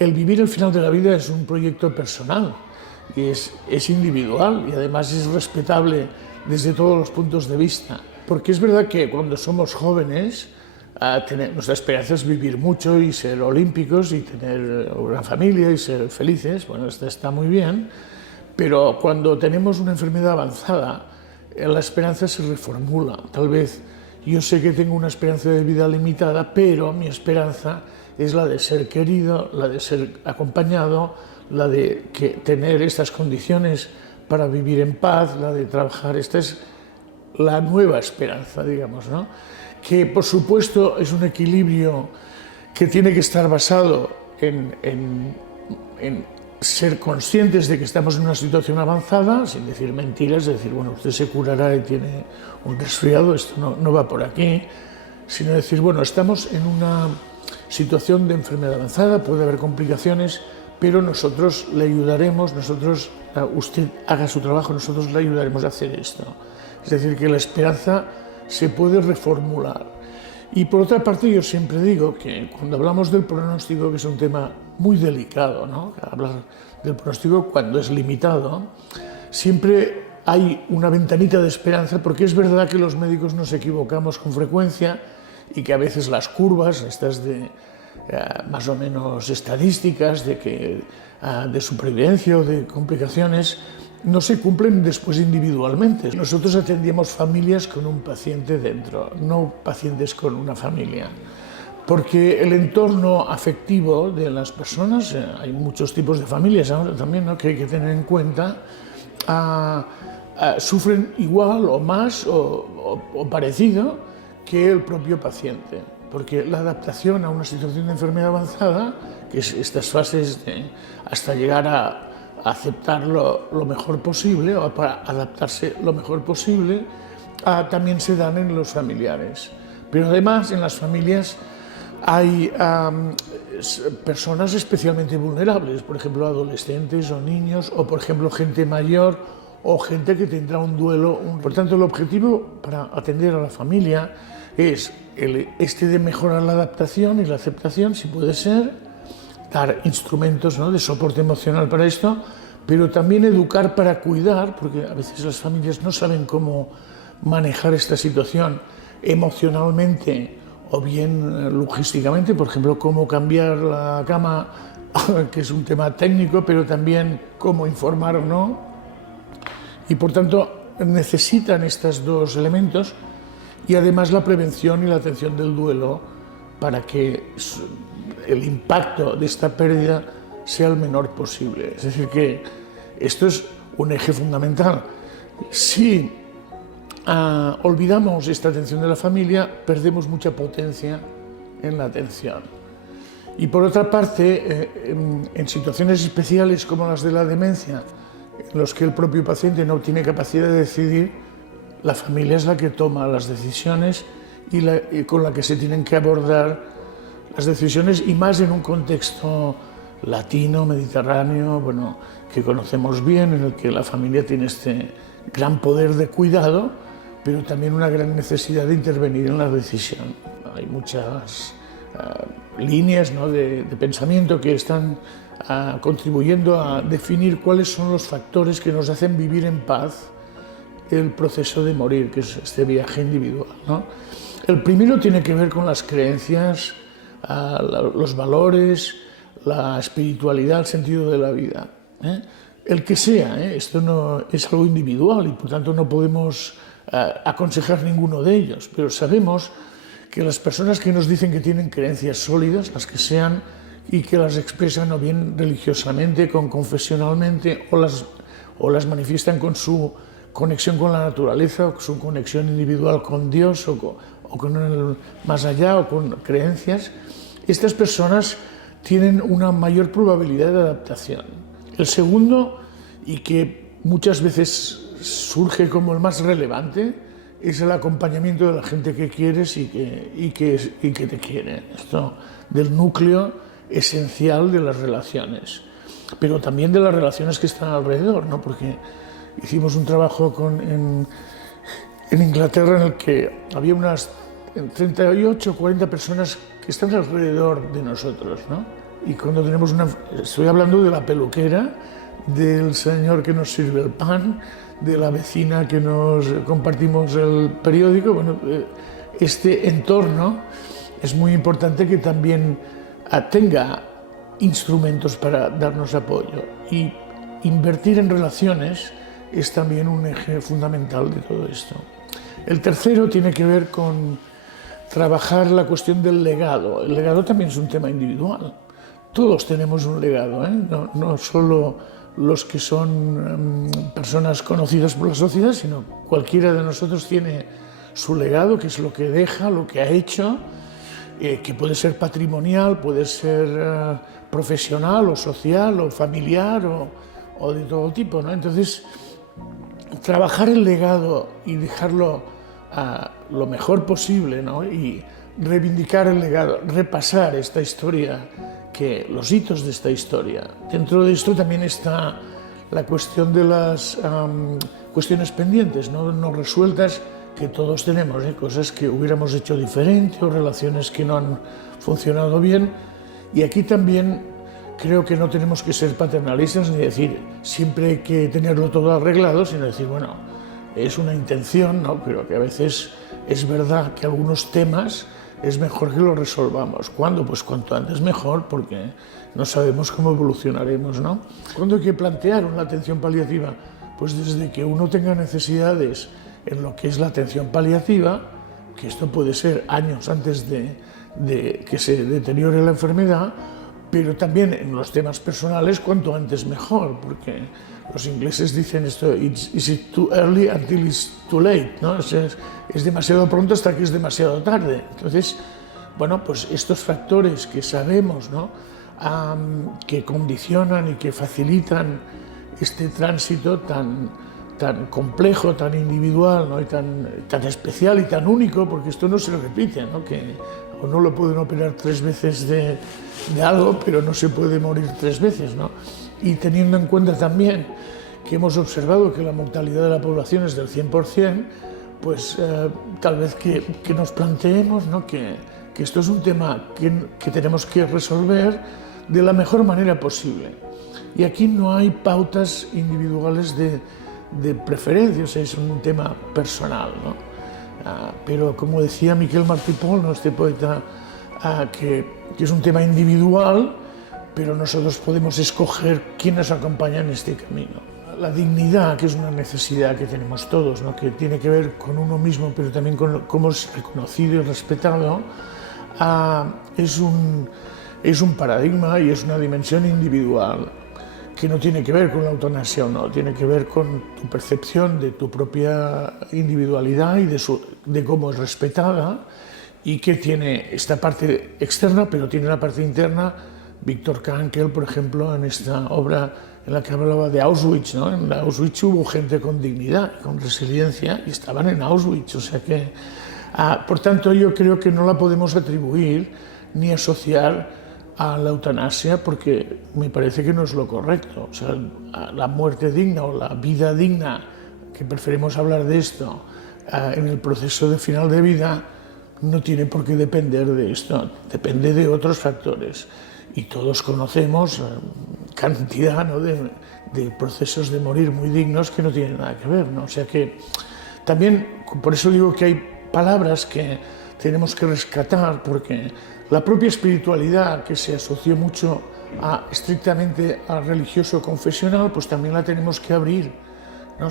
el vivir el final de la vida es un proyecto personal y es individual y además es respetable desde todos los puntos de vista. Porque es verdad que cuando somos jóvenes, nuestra esperanza es vivir mucho y ser olímpicos y tener una familia y ser felices. Bueno, esto está muy bien, pero cuando tenemos una enfermedad avanzada, la esperanza se reformula. Tal vez yo sé que tengo una esperanza de vida limitada, pero mi esperanza es la de ser querido, la de ser acompañado, la de tener estas condiciones para vivir en paz, la de trabajar. Esta es la nueva esperanza, digamos, ¿no? Que por supuesto es un equilibrio que tiene que estar basado en ser conscientes de que estamos en una situación avanzada, sin decir mentiras, decir, bueno, usted se curará y tiene un resfriado, esto no va por aquí, sino decir, bueno, estamos en una situación de enfermedad avanzada, puede haber complicaciones, pero nosotros le ayudaremos, usted haga su trabajo, nosotros le ayudaremos a hacer esto. Es decir, que la esperanza se puede reformular. Y por otra parte, yo siempre digo que cuando hablamos del pronóstico, que es un tema muy delicado, ¿no? Hablar del pronóstico cuando es limitado, siempre hay una ventanita de esperanza, porque es verdad que los médicos nos equivocamos con frecuencia y que a veces las curvas, estas de más o menos estadísticas de supervivencia o de complicaciones, no se cumplen después individualmente. Nosotros atendíamos familias con un paciente dentro, no pacientes con una familia. Porque el entorno afectivo de las personas, hay muchos tipos de familias ahora también, ¿no?, que hay que tener en cuenta, sufren igual o más o parecido que el propio paciente. Porque la adaptación a una situación de enfermedad avanzada, que es estas fases hasta llegar a aceptarlo lo mejor posible o para adaptarse lo mejor posible, también se dan en los familiares. Pero además en las familias hay personas especialmente vulnerables, por ejemplo adolescentes o niños, o por ejemplo gente mayor o gente que tendrá un duelo. Por tanto, el objetivo para atender a la familia es de mejorar la adaptación y la aceptación, si puede ser, dar instrumentos, ¿no?, de soporte emocional para esto, pero también educar para cuidar, porque a veces las familias no saben cómo manejar esta situación emocionalmente o bien logísticamente, por ejemplo, cómo cambiar la cama, que es un tema técnico, pero también cómo informar o no. Y por tanto necesitan estos dos elementos y además la prevención y la atención del duelo para que el impacto de esta pérdida sea el menor posible. Es decir, que esto es un eje fundamental. Si olvidamos esta atención de la familia, perdemos mucha potencia en la atención. Y por otra parte, en situaciones especiales como las de la demencia, en los que el propio paciente no tiene capacidad de decidir, la familia es la que toma las decisiones y con la que se tienen que abordar las decisiones, y más en un contexto latino, mediterráneo, bueno, que conocemos bien, en el que la familia tiene este gran poder de cuidado, pero también una gran necesidad de intervenir en la decisión. Hay muchas líneas, ¿no?, de pensamiento que están contribuyendo a definir cuáles son los factores que nos hacen vivir en paz el proceso de morir, que es este viaje individual, ¿no? El primero tiene que ver con las creencias, los valores, la espiritualidad, el sentido de la vida, ¿eh? El que sea, esto no es algo individual y por tanto no podemos aconsejar ninguno de ellos, pero sabemos que las personas que nos dicen que tienen creencias sólidas, las que sean, y que las expresan o bien religiosamente, confesionalmente, o las manifiestan con su conexión con la naturaleza, o su conexión individual con Dios, o con el más allá, o con creencias, estas personas tienen una mayor probabilidad de adaptación. El segundo, y que muchas veces surge como el más relevante, es el acompañamiento de la gente que quieres y que te quiere. Esto del núcleo esencial de las relaciones, pero también de las relaciones que están alrededor, ¿no? Porque hicimos un trabajo en Inglaterra en el que había unas 38 o 40 personas que están alrededor de nosotros, ¿no? Y cuando tenemos estoy hablando de la peluquera, del señor que nos sirve el pan, de la vecina que nos compartimos el periódico. Bueno, este entorno es muy importante que también tenga instrumentos para darnos apoyo. Y invertir en relaciones es también un eje fundamental de todo esto. El tercero tiene que ver con trabajar la cuestión del legado. El legado también es un tema individual. Todos tenemos un legado, ¿eh? No solo los que son personas conocidas por la sociedad, sino cualquiera de nosotros tiene su legado, que es lo que deja, lo que ha hecho, que puede ser patrimonial, puede ser profesional o social o familiar o de todo tipo, ¿no? Entonces, trabajar el legado y dejarlo lo mejor posible, ¿no? Y reivindicar el legado, repasar esta historia, los hitos de esta historia. Dentro de esto también está la cuestión de las cuestiones pendientes, no resueltas, que todos tenemos, cosas que hubiéramos hecho diferente o relaciones que no han funcionado bien. Y aquí también creo que no tenemos que ser paternalistas ni decir siempre hay que tenerlo todo arreglado, sino decir, bueno, es una intención, ¿no? Pero que a veces es verdad que algunos temas es mejor que los resolvamos. ¿Cuándo? Pues cuanto antes mejor, porque no sabemos cómo evolucionaremos, ¿no? ¿Cuándo hay que plantear una atención paliativa? Pues desde que uno tenga necesidades en lo que es la atención paliativa, que esto puede ser años antes de que se deteriore la enfermedad, pero también en los temas personales, cuanto antes mejor, porque los ingleses dicen esto, is it too early until it's too late, ¿no? Es demasiado pronto hasta que es demasiado tarde. Entonces, bueno, pues estos factores que sabemos, ¿no? Que condicionan y que facilitan este tránsito tan complejo, tan individual, ¿no? Y tan especial y tan único, porque esto no se repite, ¿no? Que uno lo pueden operar 3 veces de algo, pero no se puede morir 3 veces, ¿no? Y teniendo en cuenta también que hemos observado que la mortalidad de la población es del 100%, pues tal vez que nos planteemos, ¿no? que esto es un tema que tenemos que resolver de la mejor manera posible. Y aquí no hay pautas individuales de preferencia, o sea, es un tema personal, ¿no? Pero como decía Miquel Martí Pol, ¿no? Este poeta, que es un tema individual, pero nosotros podemos escoger quién nos acompaña en este camino. La dignidad, que es una necesidad que tenemos todos, ¿no? Que tiene que ver con uno mismo, pero también con cómo es reconocido y respetado, es un paradigma y es una dimensión individual que no tiene que ver con la eutanasia o no, tiene que ver con tu percepción de tu propia individualidad y de cómo es respetada, y que tiene esta parte externa, pero tiene la parte interna. Víctor Frankl, por ejemplo, en esta obra en la que hablaba de Auschwitz, ¿no? En Auschwitz hubo gente con dignidad, con resiliencia, y estaban en Auschwitz, o sea que, por tanto, yo creo que no la podemos atribuir ni asociar a la eutanasia, porque me parece que no es lo correcto. O sea, la muerte digna o la vida digna, que preferimos hablar de esto, en el proceso de final de vida, no tiene por qué depender de esto, depende de otros factores. Y todos conocemos cantidad, ¿no? de procesos de morir muy dignos que no tienen nada que ver, ¿no? O sea que también, por eso digo que hay palabras que tenemos que rescatar, porque la propia espiritualidad, que se asoció mucho estrictamente al religioso confesional, pues también la tenemos que abrir, ¿no?